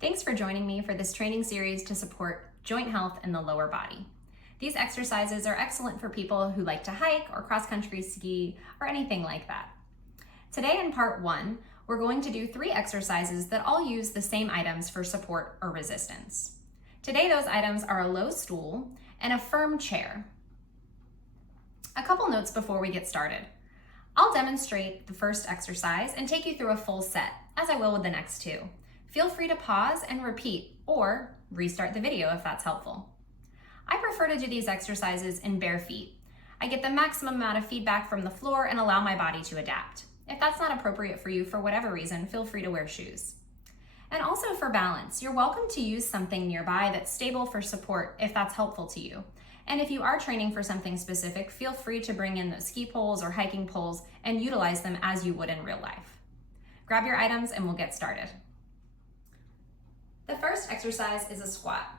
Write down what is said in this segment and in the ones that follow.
Thanks for joining me for this training series to support joint health in the lower body. These exercises are excellent for people who like to hike or cross-country ski or anything like that. Today in part 1, we're going to do 3 exercises that all use the same items for support or resistance. Today those items are a low stool and a firm chair. A couple notes before we get started. I'll demonstrate the first exercise and take you through a full set, as I will with the next 2. Feel free to pause and repeat, or restart the video if that's helpful. I prefer to do these exercises in bare feet. I get the maximum amount of feedback from the floor and allow my body to adapt. If that's not appropriate for you for whatever reason, feel free to wear shoes. And also for balance, you're welcome to use something nearby that's stable for support if that's helpful to you. And if you are training for something specific, feel free to bring in those ski poles or hiking poles and utilize them as you would in real life. Grab your items and we'll get started. The first exercise is a squat.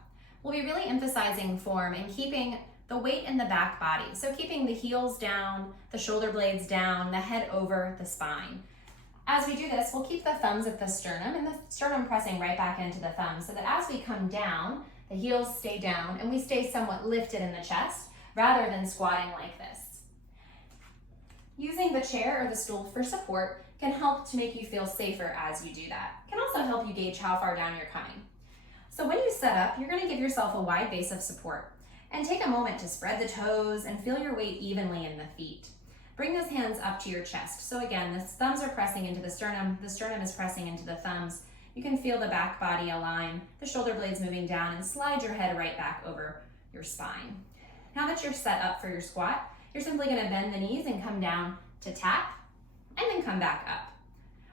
We'll be really emphasizing form and keeping the weight in the back body. So keeping the heels down, the shoulder blades down, the head over the spine. As we do this, we'll keep the thumbs at the sternum and the sternum pressing right back into the thumbs so that as we come down, the heels stay down and we stay somewhat lifted in the chest rather than squatting like this. Using the chair or the stool for support can help to make you feel safer as you do that. It can also help you gauge how far down you're coming. So when you set up, you're going to give yourself a wide base of support and take a moment to spread the toes and feel your weight evenly in the feet. Bring those hands up to your chest. So again, the thumbs are pressing into the sternum is pressing into the thumbs. You can feel the back body align, the shoulder blades moving down, and slide your head right back over your spine. Now that you're set up for your squat, you're simply going to bend the knees and come down to tap, and then come back up.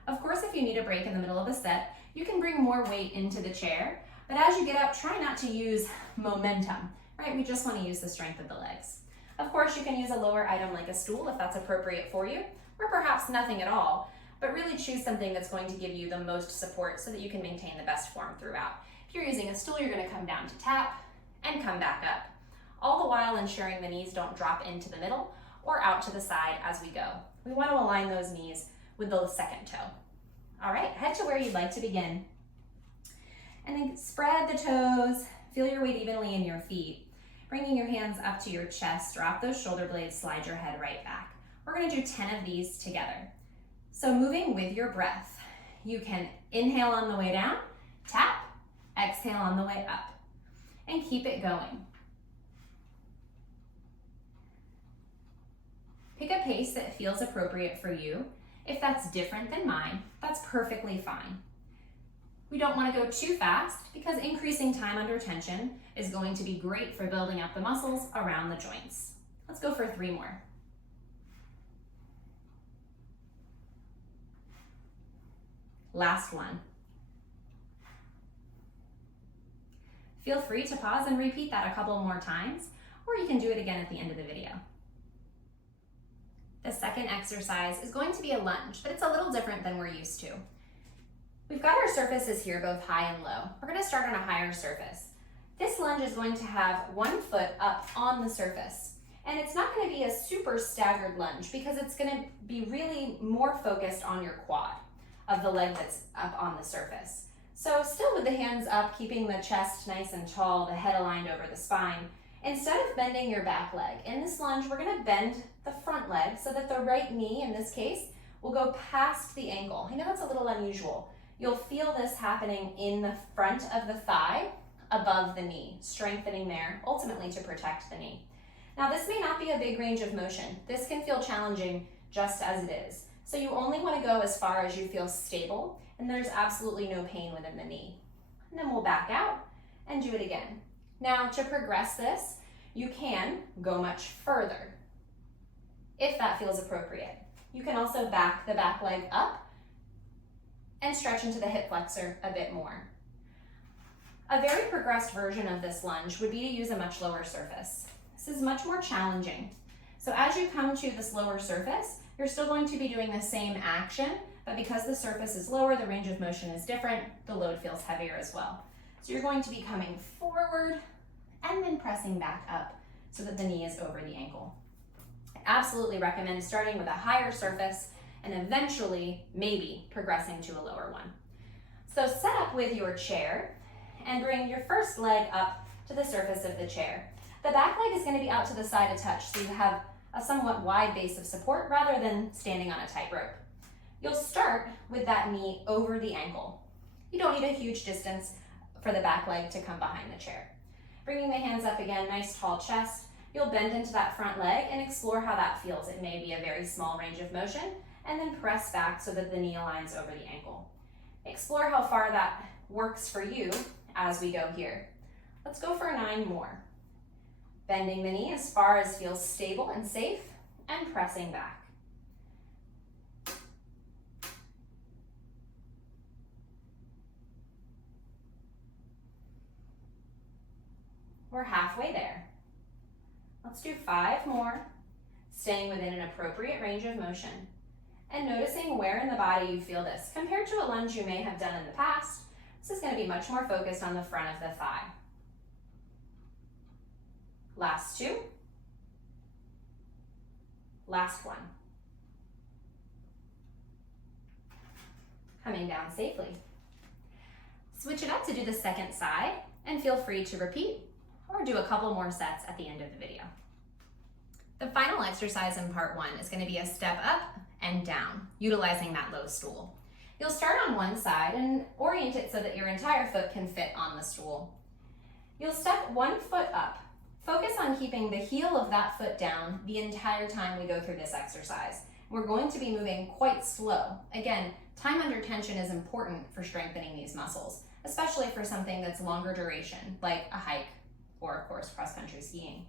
Of course, if you need a break in the middle of a set, you can bring more weight into the chair, but as you get up, try not to use momentum, right? We just want to use the strength of the legs. Of course, you can use a lower item like a stool if that's appropriate for you, or perhaps nothing at all, but really choose something that's going to give you the most support so that you can maintain the best form throughout. If you're using a stool, you're going to come down to tap and come back up, all the while ensuring the knees don't drop into the middle or out to the side as we go. We want to align those knees with the second toe. All right, head to where you'd like to begin. And then spread the toes, feel your weight evenly in your feet. Bringing your hands up to your chest, drop those shoulder blades, slide your head right back. We're going to do 10 of these together. So moving with your breath, you can inhale on the way down, tap, exhale on the way up, and keep it going. Pick a pace that feels appropriate for you. If that's different than mine, that's perfectly fine. We don't want to go too fast because increasing time under tension is going to be great for building up the muscles around the joints. Let's go for 3 more. Last one. Feel free to pause and repeat that a couple more times, or you can do it again at the end of the video. The second exercise is going to be a lunge, but it's a little different than we're used to. We've got our surfaces here, both high and low. We're going to start on a higher surface. This lunge is going to have one foot up on the surface, and it's not going to be a super staggered lunge because it's going to be really more focused on your quad of the leg that's up on the surface. So still with the hands up, keeping the chest nice and tall, the head aligned over the spine. Instead of bending your back leg, in this lunge, we're going to bend the front leg so that the right knee, in this case, will go past the ankle. I know that's a little unusual. You'll feel this happening in the front of the thigh above the knee, strengthening there, ultimately to protect the knee. Now, this may not be a big range of motion. This can feel challenging just as it is. So you only want to go as far as you feel stable, and there's absolutely no pain within the knee. And then we'll back out and do it again. Now, to progress this, you can go much further if that feels appropriate. You can also back the back leg up and stretch into the hip flexor a bit more. A very progressed version of this lunge would be to use a much lower surface. This is much more challenging. So as you come to this lower surface, you're still going to be doing the same action, but because the surface is lower, the range of motion is different, the load feels heavier as well. So you're going to be coming forward and then pressing back up so that the knee is over the ankle. I absolutely recommend starting with a higher surface and eventually maybe progressing to a lower one. So set up with your chair and bring your first leg up to the surface of the chair. The back leg is going to be out to the side a touch, so you have a somewhat wide base of support rather than standing on a tight rope. You'll start with that knee over the ankle. You don't need a huge distance for the back leg to come behind the chair. Bringing the hands up again, nice tall chest. You'll bend into that front leg and explore how that feels. It may be a very small range of motion, and then press back so that the knee aligns over the ankle. Explore how far that works for you as we go here. Let's go for 9 more. Bending the knee as far as feels stable and safe, and pressing back. We're halfway there. Let's do 5 more, staying within an appropriate range of motion, and noticing where in the body you feel this. Compared to a lunge you may have done in the past, this is going to be much more focused on the front of the thigh. Last 2. Last 1. Coming down safely. Switch it up to do the second side, and feel free to repeat or do a couple more sets at the end of the video. The final exercise in part 1 is going to be a step up and down, utilizing that low stool. You'll start on one side and orient it so that your entire foot can fit on the stool. You'll step 1 foot up. Focus on keeping the heel of that foot down the entire time we go through this exercise. We're going to be moving quite slow. Again, time under tension is important for strengthening these muscles, especially for something that's longer duration, like a hike or, of course, cross-country skiing.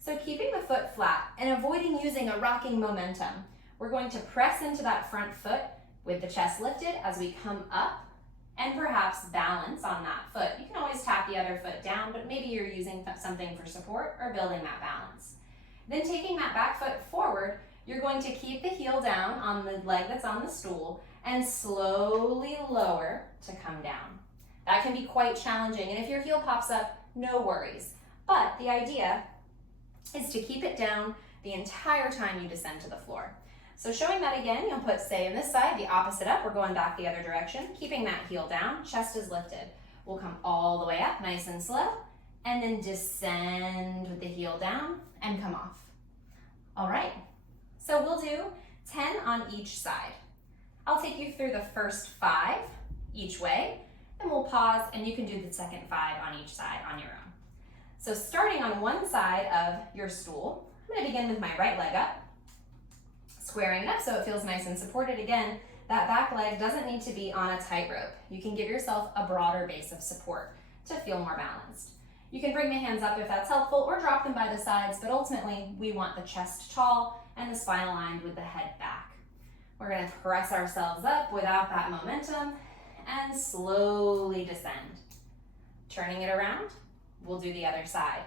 So keeping the foot flat and avoiding using a rocking momentum, we're going to press into that front foot with the chest lifted as we come up and perhaps balance on that foot. You can always tap the other foot down, but maybe you're using something for support or building that balance. Then taking that back foot forward, you're going to keep the heel down on the leg that's on the stool and slowly lower to come down. That can be quite challenging, and if your heel pops up, no worries. But the idea is to keep it down the entire time you descend to the floor. So showing that again, you'll put, say, in this side, the opposite up. We're going back the other direction, keeping that heel down, chest is lifted. We'll come all the way up, nice and slow, and then descend with the heel down and come off. All right, so we'll do 10 on each side. I'll take you through the first 5 each way, and we'll pause, and you can do the second 5 on each side on your own. So starting on one side of your stool, I'm going to begin with my right leg up, squaring it up so it feels nice and supported. Again, that back leg doesn't need to be on a tight rope. You can give yourself a broader base of support to feel more balanced. You can bring the hands up if that's helpful or drop them by the sides, but ultimately we want the chest tall and the spine aligned with the head back. We're going to press ourselves up without that momentum and slowly descend. Turning it around, we'll do the other side.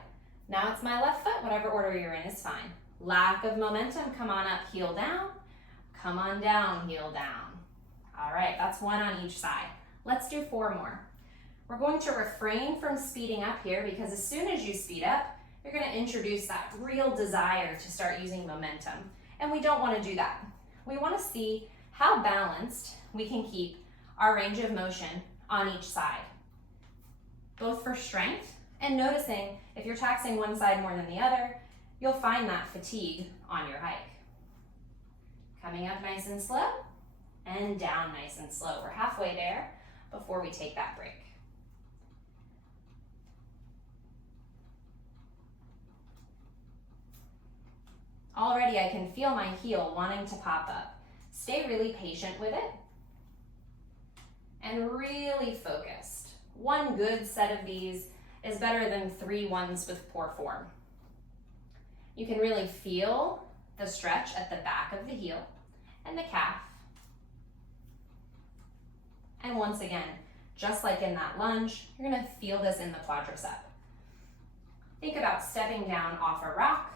Now it's my left foot, whatever order you're in is fine. Lack of momentum, come on up, heel down. Come on down, heel down. All right, that's 1 on each side. Let's do 4 more. We're going to refrain from speeding up here because as soon as you speed up, you're going to introduce that real desire to start using momentum. And we don't want to do that. We want to see how balanced we can keep our range of motion on each side, both for strength and noticing if you're taxing one side more than the other, you'll find that fatigue on your hike. Coming up nice and slow and down nice and slow. We're halfway there before we take that break. Already I can feel my heel wanting to pop up. Stay really patient with it and really focused. 1 good set of these is better than 3 ones with poor form. You can really feel the stretch at the back of the heel and the calf. And once again, just like in that lunge, you're going to feel this in the quadricep. Think about stepping down off a rock.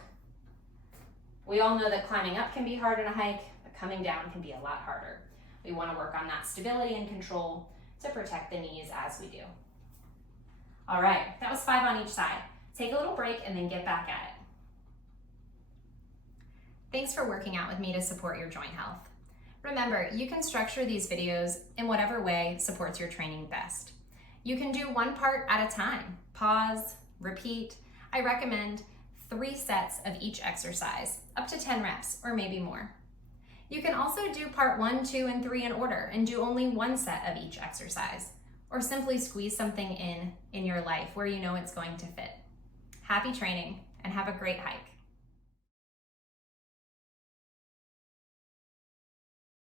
We all know that climbing up can be hard in a hike, but coming down can be a lot harder. We want to work on that stability and control to protect the knees as we do. All right, that was 5 on each side. Take a little break and then get back at it. Thanks for working out with me to support your joint health. Remember, you can structure these videos in whatever way supports your training best. You can do one part at a time. Pause, repeat. I recommend 3 sets of each exercise, up to 10 reps or maybe more. You can also do part 1, 2, and 3 in order and do only 1 set of each exercise, or simply squeeze something in your life where you know it's going to fit. Happy training and have a great hike.